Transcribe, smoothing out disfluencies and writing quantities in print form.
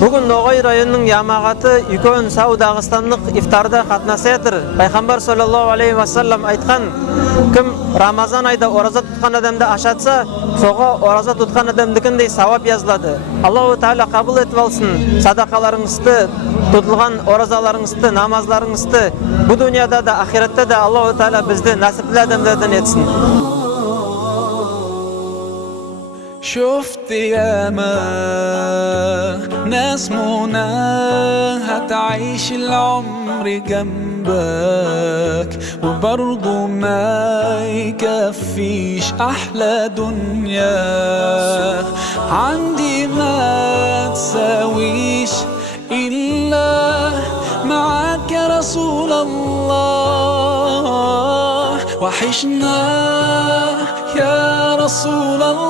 Bugün Noğay rayonunun yamağatı Ükön Sau Dağıstanlık iftarda katnasa yatır. Peygamber sallallahu aleyhi ve sellem aytkan, kim Ramazan ayda oraza tutkan adamda aşatsa, soğa oraza tutkan adamdikindey savap yazıladı. Allahu Teala kabul etip alsın sadakalarınızdı, tutulgan orazalarınızdı, namazlarınızdı. Bu dünyada da ahirette de Allahu Teala bizde nasipli adamlardan etsin. شفت ياما ناس منى هتعيش العمر جنبك وبرضه ما يكفيش أحلى دنيا عندي ما تساويش إلا معاك يا رسول الله وحشنا يا رسول الله